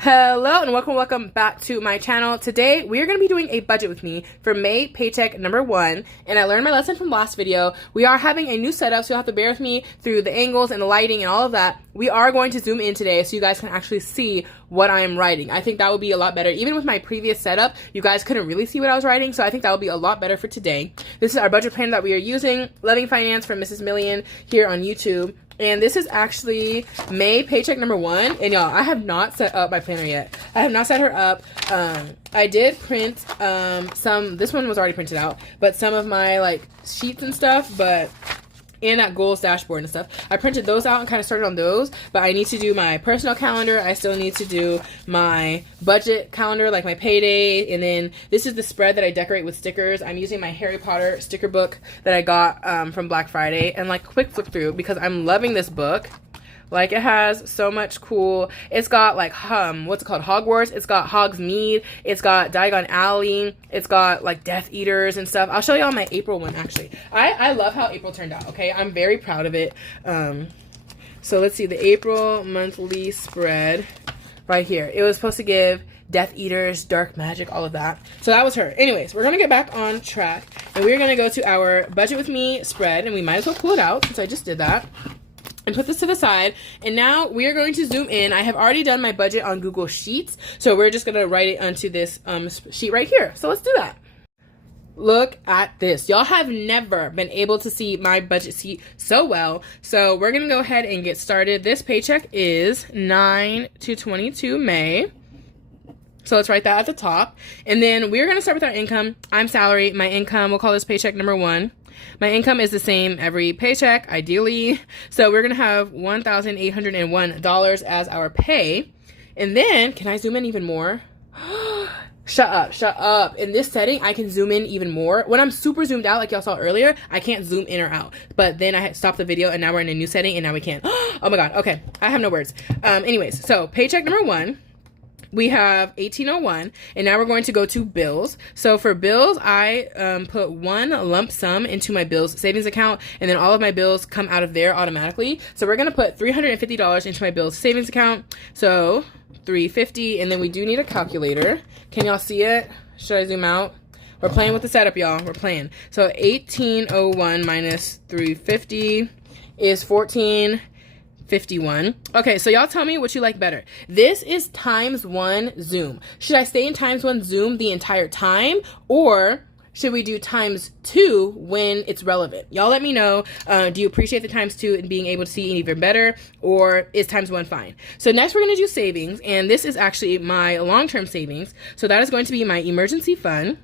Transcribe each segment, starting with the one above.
Hello and welcome back to my channel. Today we are going to be doing a budget with me for May paycheck number 1, and I learned my lesson from last video. We are having a new setup, so you'll have to bear with me through the angles and the lighting and all of that. We are going to zoom in today so you guys can actually see what I am writing. I think that would be a lot better. Even with my previous setup, you guys couldn't really see what I was writing, so I think that would be a lot better for today. This is our budget plan that we are using, Loving Finance from Mrs. Million here on YouTube. And this is actually May paycheck number 1. And y'all, I have not set up my planner yet. I have not set her up. I did print this one was already printed out, but some of my like sheets and stuff, and that goals dashboard and stuff. I printed those out and kind of started on those, but I need to do my personal calendar. I still need to do my budget calendar, like my payday, and then this is the spread that I decorate with stickers. I'm using my Harry Potter sticker book that I got from Black Friday, and like quick flip through because I'm loving this book. Like, it has so much cool, it's got like, what's it called, Hogwarts, it's got Hogsmeade, it's got Diagon Alley, it's got like Death Eaters and stuff. I'll show y'all my April one, actually. I love how April turned out, okay? I'm very proud of it. So let's see, the April monthly spread right here. It was supposed to give Death Eaters, Dark Magic, all of that. So that was her. Anyways, we're gonna get back on track, and we're gonna go to our Budget With Me spread, and we might as well pull it out since I just did that. And put this to the side, and now we are going to zoom in. I have already done my budget on Google Sheets, so we're just gonna write it onto this sheet right here. So let's do that. Look at this. Y'all have never been able to see my budget sheet so well, so we're gonna go ahead and get started. This paycheck is 9/22 May. So let's write that at the top, and then we're gonna start with our income. I'm salary. My income, we'll call this paycheck number 1. My income is the same every paycheck, ideally. So we're going to have $1,801 as our pay. And then, can I zoom in even more? Shut up. In this setting, I can zoom in even more. When I'm super zoomed out, like y'all saw earlier, I can't zoom in or out. But then I had stopped the video, and now we're in a new setting, and now we can. Oh my God, okay. I have no words. Anyways, so paycheck number 1. We have 1801, and now we're going to go to bills. So for bills, I put one lump sum into my bills savings account, and then all of my bills come out of there automatically. So we're going to put $350 into my bills savings account. So $350, and then we do need a calculator. Can y'all see it? Should I zoom out? We're playing with the setup, y'all. We're playing. So 1801 minus 350 is 1451. Okay, so y'all tell me what you like better. This is ×1 zoom. Should I stay in ×1 zoom the entire time, or should we do ×2 when it's relevant? Y'all let me know. Do you appreciate the ×2 and being able to see even better, or is ×1 fine? So next we're going to do savings, and this is actually my long-term savings. So that is going to be my emergency fund.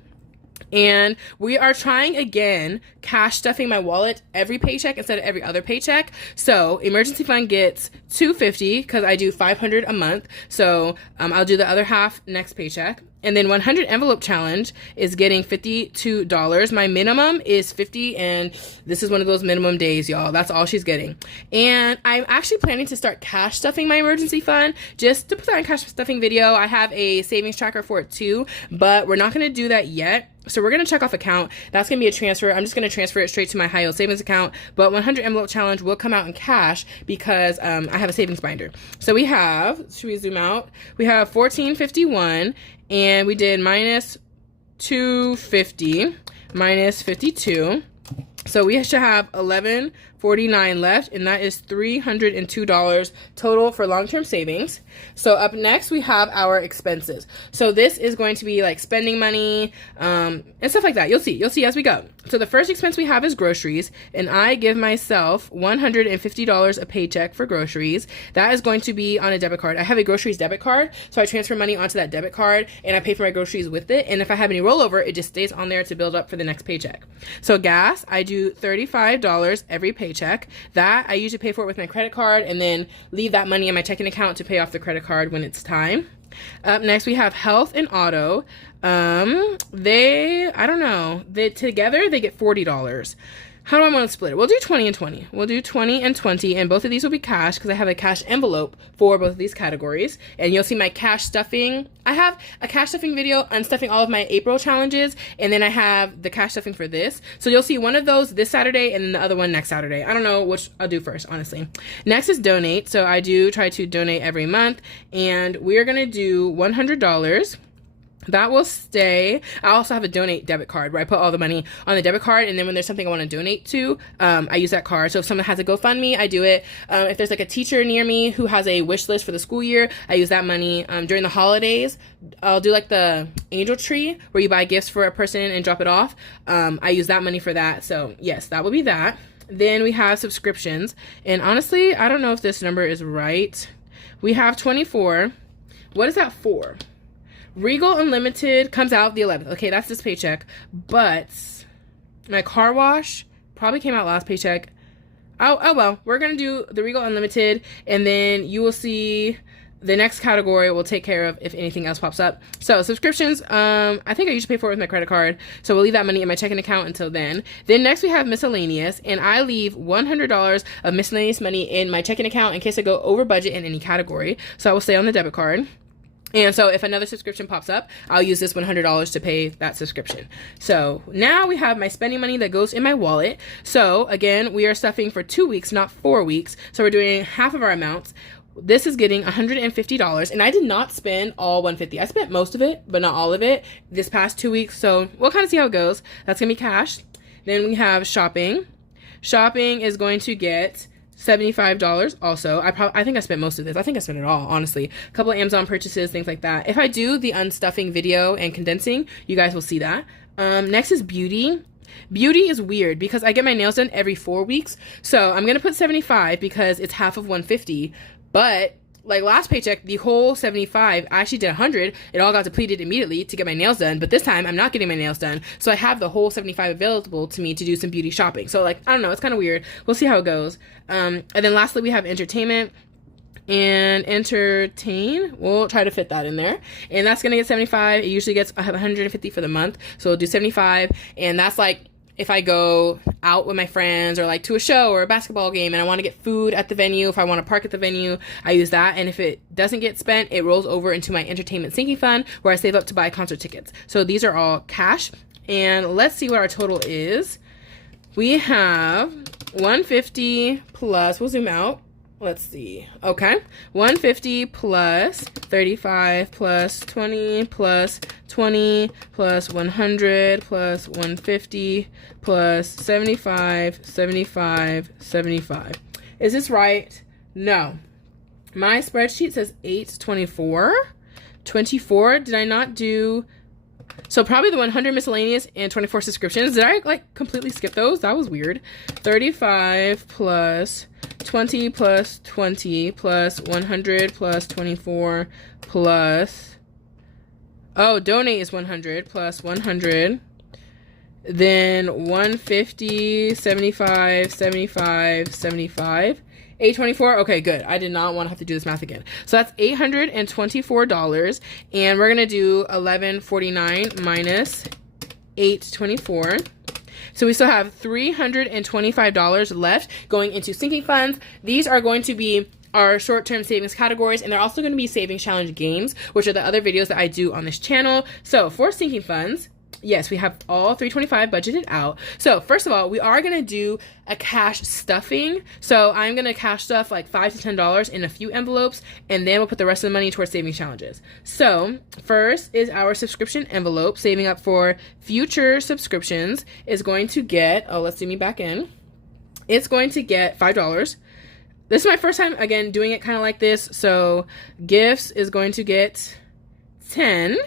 And we are trying again cash stuffing my wallet every paycheck instead of every other paycheck. So emergency fund gets $250 because I do $500 a month. So I'll do the other half next paycheck. And then 100 envelope challenge is getting $52. My minimum is 50, and this is one of those minimum days, y'all. That's all she's getting. And I'm actually planning to start cash stuffing my emergency fund just to put that in cash stuffing video. I have a savings tracker for it too, but we're not going to do that yet. So we're going to check off account. That's going to be a transfer. I'm just going to transfer it straight to my high yield savings account. But 100 envelope challenge will come out in cash because I have a savings binder. So we have, should we zoom out? We have 1451, and we did minus 250 minus 52. So we should have 1149 left, and that is $302 total for long-term savings. So up next we have our expenses. So this is going to be like spending money and stuff like that. You'll see as we go. So the first expense we have is groceries, and I give myself $150 a paycheck for groceries. That is going to be on a debit card. I have a groceries debit card, so I transfer money onto that debit card, and I pay for my groceries with it. And if I have any rollover, it just stays on there to build up for the next paycheck. So gas, I do $35 every paycheck. That I usually pay for it with my credit card, and then leave that money in my checking account to pay off the credit card when it's time. Up next we have health and auto. I don't know, together they get $40. how do I want to split it? We'll do 20 and 20. We'll do 20 and 20, and both of these will be cash because I have a cash envelope for both of these categories. And you'll see my cash stuffing. I have a cash stuffing video unstuffing all of my April challenges, and then I have the cash stuffing for this. So you'll see one of those this Saturday and then the other one next Saturday. I don't know which I'll do first, honestly. Next is donate. So I do try to donate every month, and we're going to do $100. That will stay. I also have a donate debit card where I put all the money on the debit card, and then when there's something I want to donate to, I use that card. So if someone has a GoFundMe, I do it. If there's like a teacher near me who has a wish list for the school year, I use that money. During the holidays, I'll do like the angel tree where you buy gifts for a person and drop it off. I use that money for that. So yes, that will be that. Then we have subscriptions, and honestly, I don't know if this number is right. We have 24. What is that for? Regal Unlimited comes out the 11th. Okay, that's this paycheck. But my car wash probably came out last paycheck. Oh well, we're going to do the Regal Unlimited, and then you will see the next category will take care of if anything else pops up. So subscriptions, I think I usually pay for it with my credit card. So we'll leave that money in my checking account until then. Then next we have miscellaneous, and I leave $100 of miscellaneous money in my checking account in case I go over budget in any category. So I will stay on the debit card. And so if another subscription pops up, I'll use this $100 to pay that subscription. So now we have my spending money that goes in my wallet. So again, we are stuffing for 2 weeks, not 4 weeks. So we're doing half of our amounts. This is getting $150, and I did not spend all $150. I spent most of it, but not all of it this past 2 weeks. So we'll kind of see how it goes. That's gonna be cash. Then we have shopping. Shopping is going to get $75 also. I think I spent most of this. I think I spent it all, honestly. A couple of Amazon purchases, things like that. If I do the unstuffing video and condensing, you guys will see that. Next is beauty. Beauty is weird because I get my nails done every 4 weeks. So I'm going to put 75 because it's half of 150. But like last paycheck, the whole 75, I actually did 100. It all got depleted immediately to get my nails done. But this time I'm not getting my nails done. So I have the whole 75 available to me to do some beauty shopping. So like, I don't know, it's kind of weird. We'll see how it goes. And then lastly, we have entertainment. And entertain, we'll try to fit that in there. And that's going to get 75. It usually gets 150 for the month. So we'll do 75. And that's like, if I go out with my friends or like to a show or a basketball game and I want to get food at the venue, if I want to park at the venue, I use that. And if it doesn't get spent, it rolls over into my entertainment sinking fund where I save up to buy concert tickets. So these are all cash. And let's see what our total is. We have 150 plus, we'll zoom out. Let's see. Okay. 150 plus 35 plus 20 plus 20 plus 100 plus 150 plus 75, 75, 75. Is this right? No. My spreadsheet says 824. 24. Did I not do... So probably the 100 miscellaneous and 24 subscriptions. Did I like completely skip those? That was weird. 35 plus 20 plus 20 plus 100 plus 24 plus... Oh, donate is 100 plus 100. Then 150, 75, 75, 75. 824. Okay, good. I did not want to have to do this math again. So that's $824, and we're gonna do 1149 minus 824. So we still have $325 left going into sinking funds. These are going to be our short-term savings categories, and they're also going to be savings challenge games, which are the other videos that I do on this channel. So for sinking funds, yes, we have all $325 budgeted out. So first of all, we are going to do a cash stuffing. So I'm going to cash stuff like $5 to $10 in a few envelopes, and then we'll put the rest of the money towards savings challenges. So first is our subscription envelope. Saving up for future subscriptions is going to get, oh, let's zoom me back in. It's going to get $5. This is my first time, again, doing it kind of like this. So gifts is going to get 10.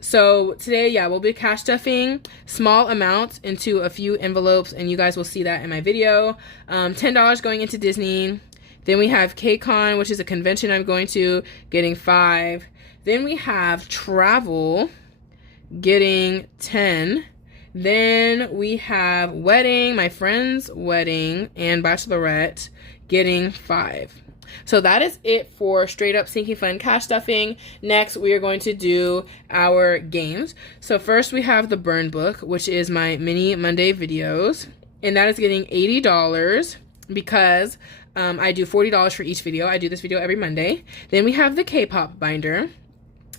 So today, yeah, we'll be cash stuffing small amounts into a few envelopes, and you guys will see that in my video. $10 going into Disney. Then we have KCON, which is a convention I'm going to, getting 5. Then we have travel, getting 10. Then we have wedding, my friend's wedding, and bachelorette, getting 5. So that is it for straight up sinking fund cash stuffing. Next, we are going to do our games. So first we have the burn book, which is my mini Monday videos. and that is getting $80 because I do $40 for each video. I do this video every Monday. Then we have the K-pop binder,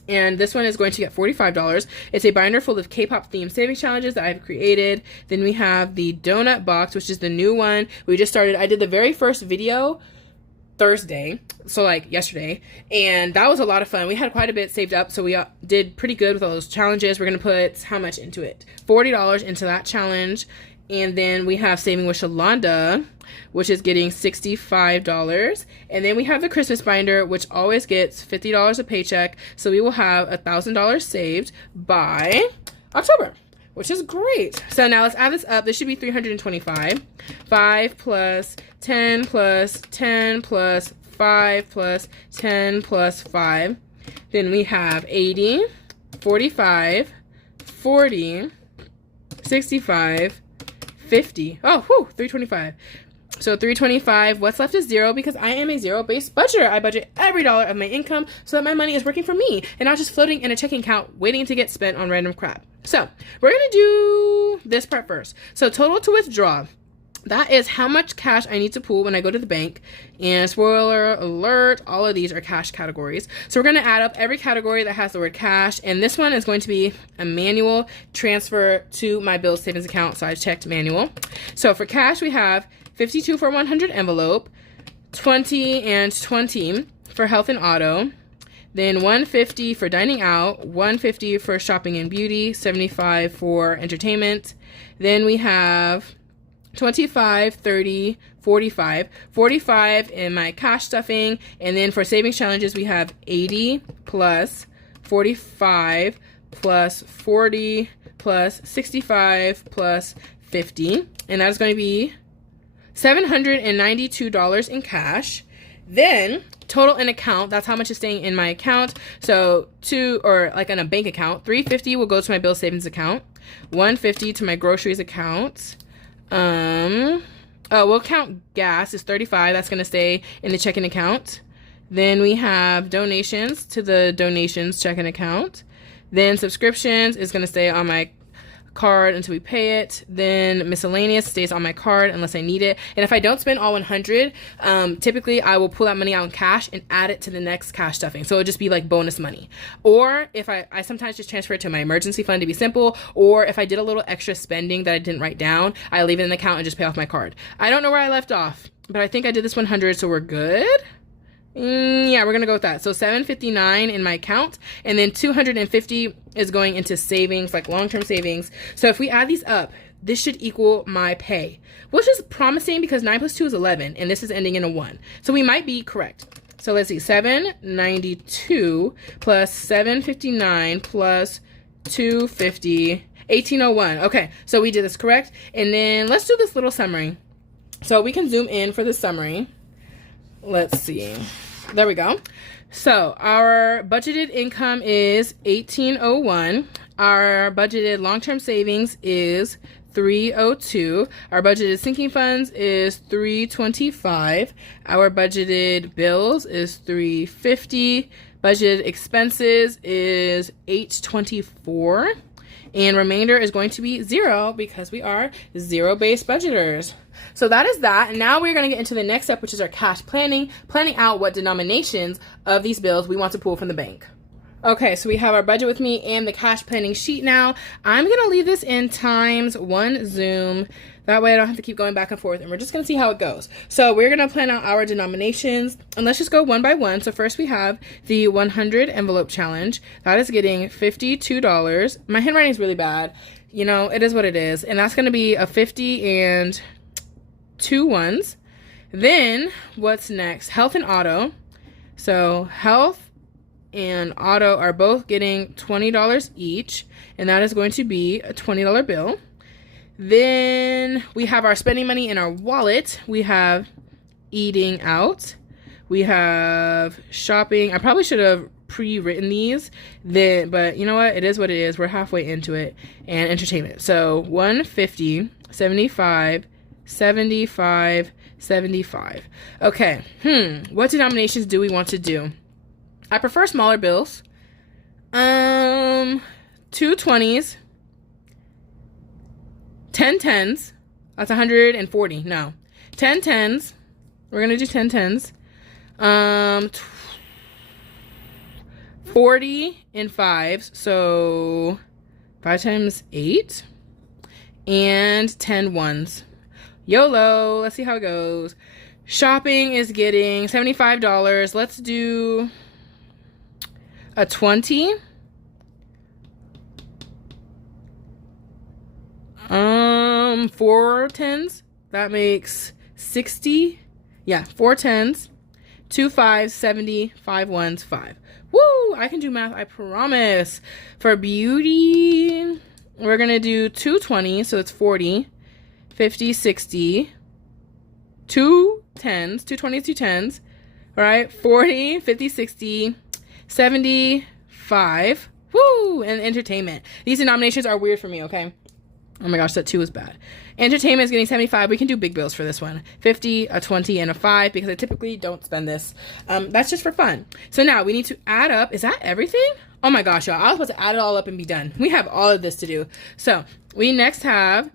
and this one is going to get $45. It's a binder full of K-pop themed savings challenges that I've created. Then we have the donut box, which is the new one. We just started. I did the very first video Thursday, so like yesterday, and that was a lot of fun. We had quite a bit saved up, so we did pretty good with all those challenges. We're gonna put how much into it? $40 into that challenge. And then we have Saving with Shalonda, which is getting $65. And then we have the Christmas binder, which always gets $50 a paycheck. So we will have $1,000 saved by October, which is great. So now let's add this up. This should be $325. 5 plus 10 plus 10 plus 5 plus 10 plus 5. Then we have 80, 45, 40, 65, 50. Oh, whew, 325. So 325, what's left is 0 because I am a zero-based budgeter. I budget every dollar of my income so that my money is working for me and not just floating in a checking account waiting to get spent on random crap. So we're going to do this part first. So total to withdraw. That is how much cash I need to pull when I go to the bank. And spoiler alert, all of these are cash categories. So we're going to add up every category that has the word cash. And this one is going to be a manual transfer to my bill savings account. So I checked manual. So for cash, we have 52 for 100 envelope, 20 and 20 for health and auto, then 150 for dining out, 150 for shopping and beauty, 75 for entertainment. Then we have 25, 30, 45, 45 in my cash stuffing, and then for savings challenges we have 80 plus 45 plus 40 plus 65 plus 50, and that's going to be $792 in cash. Then total in account, that's how much is staying in my account. So like in a bank account, 350 will go to my bill savings account, 150 to my groceries account. We'll count gas is 35. That's going to stay in the checking account. Then we have donations to the donations checking account. Then subscriptions is going to stay on my card until we pay it. Then miscellaneous stays on my card unless I need it. And if I don't spend all 100, typically I will pull that money out in cash and add it to the next cash stuffing. So it'll just be like bonus money. Or if I sometimes just transfer it to my emergency fund to be simple. Or if I did a little extra spending that I didn't write down, I leave it in the account and just pay off my card. I don't know where I left off, but I think I did this 100, so we're good. Yeah, we're gonna go with that. So $759 in my account, and then $250 is going into savings, like long-term savings. So if we add these up, this should equal my pay, which is promising because 9 plus 2 is 11, and this is ending in a 1. So we might be correct. So let's see, 792 plus 759 plus 250, 1801. Okay, so we did this correct. And then let's do this little summary. So we can zoom in for the summary. Let's see. There we go. So our budgeted income is 1801. Our budgeted long-term savings is 302. Our budgeted sinking funds is 325. Our budgeted bills is 350. Budgeted expenses is 824. And remainder is going to be 0 because we are zero-based budgeters. So that is that. And now we're going to get into the next step, which is our cash planning out what denominations of these bills we want to pull from the bank. Okay, so we have our budget with me and the cash planning sheet now. I'm going to leave this in ×1 Zoom. That way I don't have to keep going back and forth, and we're just going to see how it goes. So we're going to plan out our denominations, and let's just go one by one. So first we have the 100 envelope challenge. That is getting $52. My handwriting is really bad. You know, it is what it is. And that's going to be a 50 and 2 ones. Then what's next? Health and auto. So health and auto are both getting $20 each, and that is going to be a $20 bill. Then we have our spending money in our wallet. We have eating out. We have shopping. I probably should have pre-written these, but you know what? It is what it is. We're halfway into it. And entertainment. So 150, 75, 75, 75. Okay. What denominations do we want to do? I prefer smaller bills. 2 20s, 10 10s, That's 140. No. 10 tens. We're going to do 10 tens. 40 in fives. So 5 times 8. And 10 ones. YOLO. Let's see how it goes. Shopping is getting $75. Let's do a 20. 4 tens. That makes 60. Yeah, 4 tens. 2 fives, 70, 5 ones, 5. Woo! I can do math, I promise. For beauty, we're going to do 2 20s, so it's 40, 50, 60. 2 tens, 2 20s, 2 10s. All right, 40, 50, 60, 75. Woo! And entertainment. These denominations are weird for me, okay? Oh my gosh, that 2 is bad. Entertainment is getting 75. We can do big bills for this one. 50, a 20, and a 5 because I typically don't spend this. That's just for fun. So now we need to add up. Is that everything? Oh my gosh, y'all. I was supposed to add it all up and be done. We have all of this to do. So we next have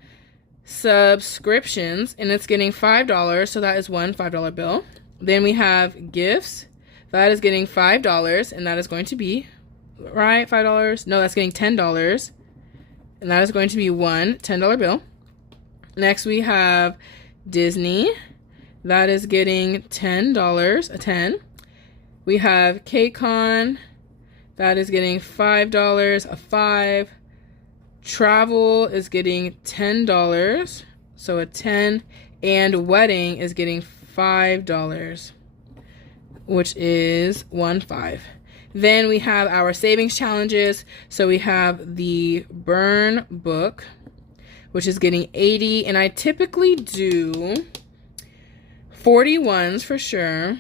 subscriptions, and it's getting $5. So that is one $5 bill. Then we have gifts. That is getting $5, and that is going to be, right, $5? No, that's getting $10. And that is going to be one $10 bill. Next we have Disney. That is getting $10, a 10. We have KCON. That is getting $5, a 5. Travel is getting $10, so a 10. And wedding is getting $5, which is 1 5. Then we have our savings challenges. So we have the burn book, which is getting 80. And I typically do 41s for sure.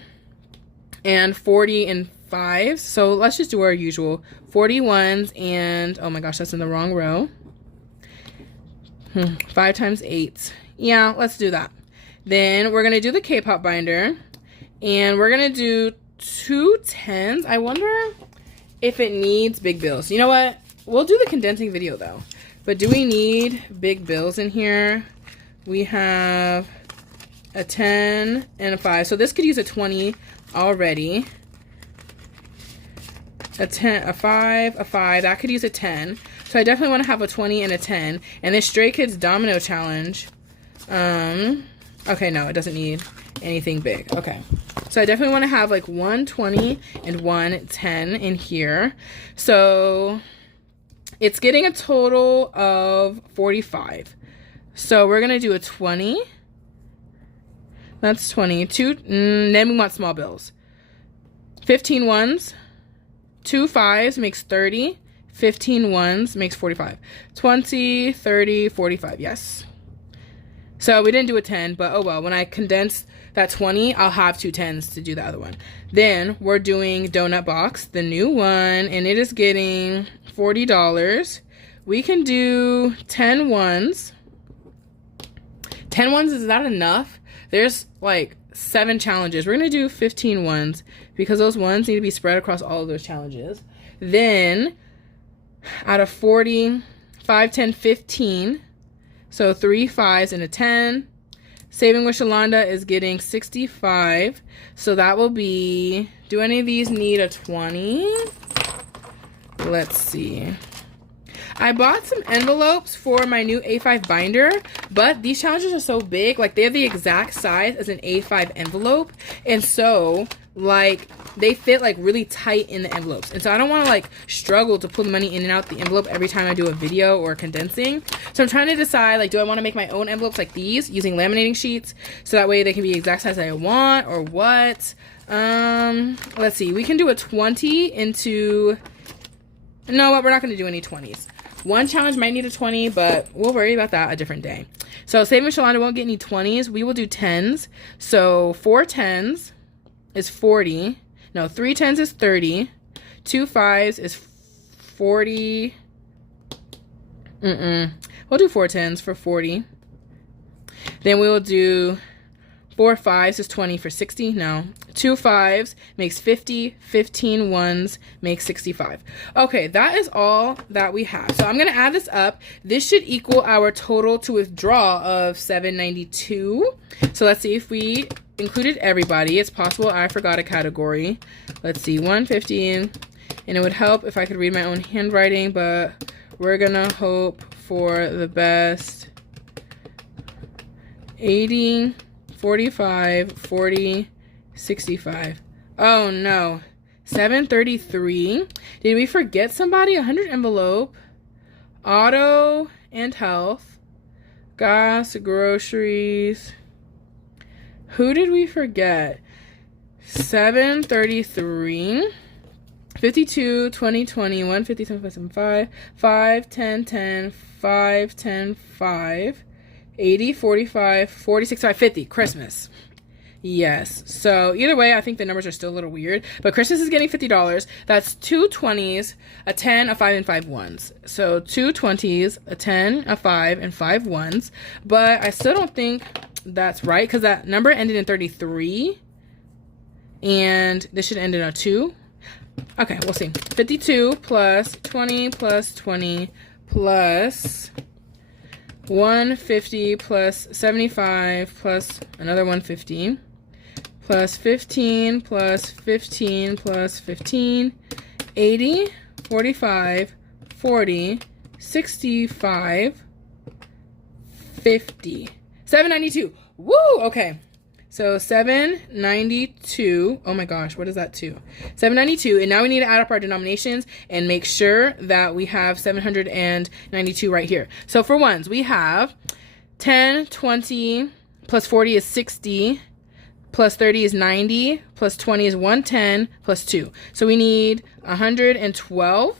And 40 in fives. So let's just do our usual 41s. And oh my gosh, that's in the wrong row. 5 times 8. Yeah, let's do that. Then we're going to do the K-pop binder. And we're going to do 2 10s. I wonder if it needs big bills. You know what? We'll do the condensing video though. But do we need big bills in here? We have a 10 and a 5. So this could use a 20 already. A 10, a 5, a 5. That could use a 10. So I definitely want to have a 20 and a 10. And this Stray Kids Domino Challenge. Okay, no, it doesn't need anything big. Okay. So I definitely want to have like 120 and 110 in here. So it's getting a total of 45. So we're going to do a 20. That's 22. Then we want small bills. 15 ones. 2 5s makes 30. 15 ones makes 45. 20, 30, 45. Yes. So we didn't do a 10, but oh well. When I condense that 20, I'll have 2 10s to do the other one. Then we're doing Donut Box, the new one, and it is getting $40. We can do 10 ones. 10 ones, is that enough? There's like 7 challenges. We're going to do 15 ones because those ones need to be spread across all of those challenges. Then out of 40, 5, 10, 15. So 3 5s and a 10. Saving with Shalonda is getting 65. So that will be, do any of these need a 20? Let's see. I bought some envelopes for my new A5 binder, but these challenges are so big. Like, they have the exact size as an A5 envelope. And so, like, they fit, like, really tight in the envelopes. And so I don't want to, like, struggle to pull the money in and out the envelope every time I do a video or condensing. So I'm trying to decide, like, do I want to make my own envelopes like these using laminating sheets so that way they can be the exact size I want, or what? Let's see. We can do a 20 into... No, we're not going to do any 20s. One challenge might need a 20, but we'll worry about that a different day. So Saving Shalonda won't get any 20s. We will do 10s. So 4 10s is 40. No, 3 10s is 30. 2 5s is 40. We'll do 4 10s for 40. Then we will do 4 5s is 20 for 60. No. 2 5s makes 50. 15 ones makes 65. Okay, that is all that we have. So I'm going to add this up. This should equal our total to withdraw of $792. So let's see if we included everybody. It's possible I forgot a category. Let's see, 150. And it would help if I could read my own handwriting, but we're going to hope for the best. 80, 45, 40, 65. Oh no. 733. Did we forget somebody? 100 envelope. Auto and health. Gas, groceries. Who did we forget? 733. 52, 20, 20, 150, 75, 75, 5, 10, 10, 5, 10, 5. 80, 45, 40, 65, 50. Christmas. Yes. So either way, I think the numbers are still a little weird. But Christmas is getting $50. That's 2 20s, a 10, a 5, and 5 ones. So 2 20s, a 10, a 5, and 5 ones. But I still don't think that's right because that number ended in 33. And this should end in a 2. Okay, we'll see. 52 plus 20 plus 20 plus 150 plus 75 plus another 150 plus 15 plus 15 plus 15, 80, 45, 40, 65, 50, 792. Woo! Okay. So 792. Oh my gosh, what is that to? 792. And now we need to add up our denominations and make sure that we have 792 right here. So for ones, we have 10, 20, plus 40 is 60, plus 30 is 90, plus 20 is 110, plus 2. So we need 112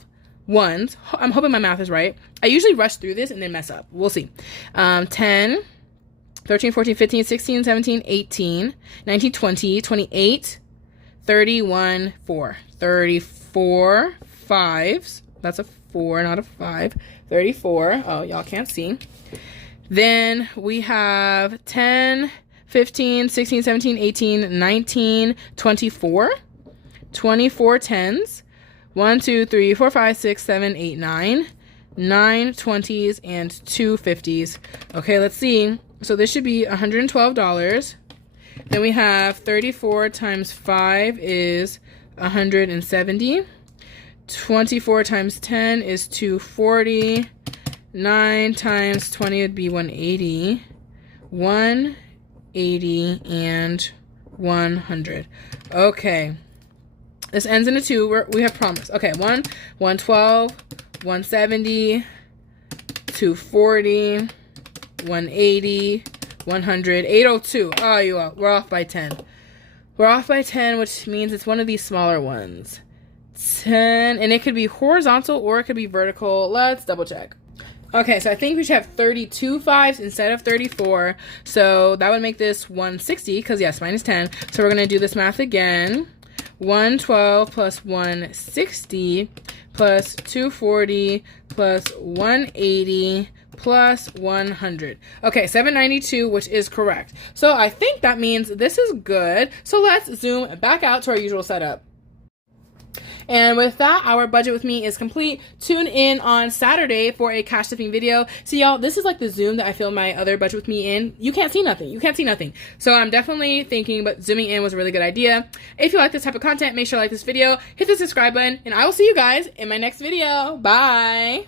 ones. I'm hoping my math is right. I usually rush through this and then mess up. We'll see. 10, 13, 14, 15, 16, 17, 18, 19, 20, 28, 31, 4. 34 fives. That's a 4, not a 5. 34. Oh, y'all can't see. Then we have 10, 15, 16, 17, 18, 19, 24. 24 tens. 1, 2, 3, 4, 5, 6, 7, 8, 9. 9 20s and 2 50s. Okay, let's see. So this should be $112. Then we have 34 times 5 is 170. 24 times 10 is 240. 9 times 20 would be 180. 180 and 100. Okay. This ends in a 2. We have promise. Okay, 112, 170, 240. 180, 100, 802. Oh, you are. We're off by 10. We're off by 10, which means it's one of these smaller ones. 10, and it could be horizontal or it could be vertical. Let's double check. Okay, so I think we should have 32 fives instead of 34. So that would make this 160 because, yes, minus 10. So we're going to do this math again. 112 plus 160 plus 240 plus 180 plus 100. Okay, 792, which is correct. So I think that means this is good. So let's zoom back out to our usual setup. And with that, our budget with me is complete. Tune in on Saturday for a cash tipping video. So y'all, this is like the zoom that I filmed my other budget with me in. You can't see nothing. You can't see nothing. So I'm definitely thinking, but zooming in was a really good idea. If you like this type of content, make sure to like this video, hit the subscribe button, and I will see you guys in my next video. Bye.